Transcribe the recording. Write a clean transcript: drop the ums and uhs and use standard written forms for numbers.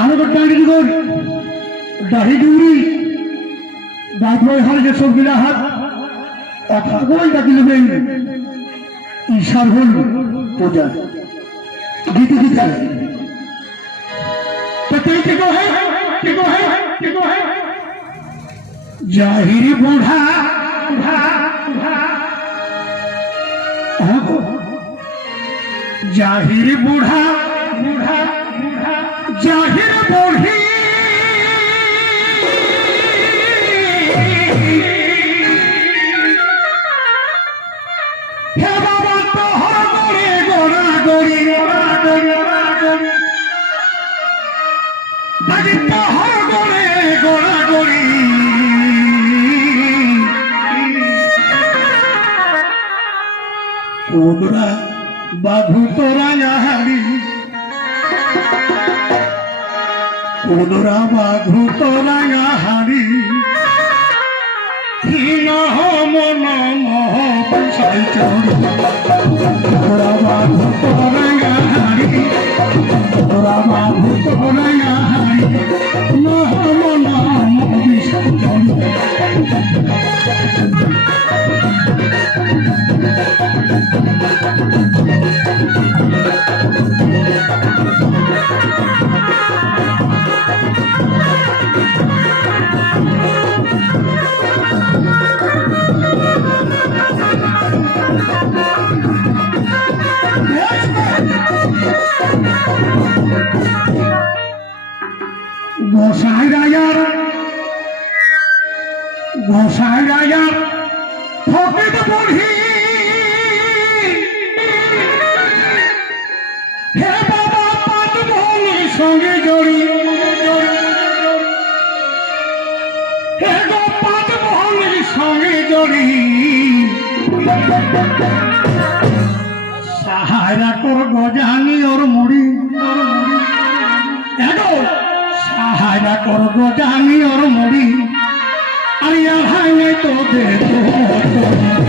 আমাকে ডাঁড়ি দুগর দাড়ি ডুবরি দাঁতময় হার যে সব গিলা হাত অথাগই ডাকি নেবেন ঈশার হল পূজা গীতে গীতে জাহিরি বুढ़ा जाहिर बूढ़ा बूढ़ा बूढ़ा जाहिर बूढ़ी हे बाबा तो हर गोरे गोरा गोरी गोरा गोरी गोरा गोरी बाजी तो हर गोरे गोरा गोरी ओदरा बाबू तोरा यारी ओदरा बाबू तोरा यारी मन मोह पैसाई चोरी ओदरा बाबू तोरा यारी ओदरा बाबू तोरा यारी मन मोह पैसाई चोरी गोसाई रायार ठोके तो बुढ़ी हे बाबा पात मोहन संगे जोड़ी हे गो पात मोहन संगे जोड़ी सहारा कर गजानी और मुड़ी सहारा कर गजानी और मुड़ी अरिया भाई तो दे तो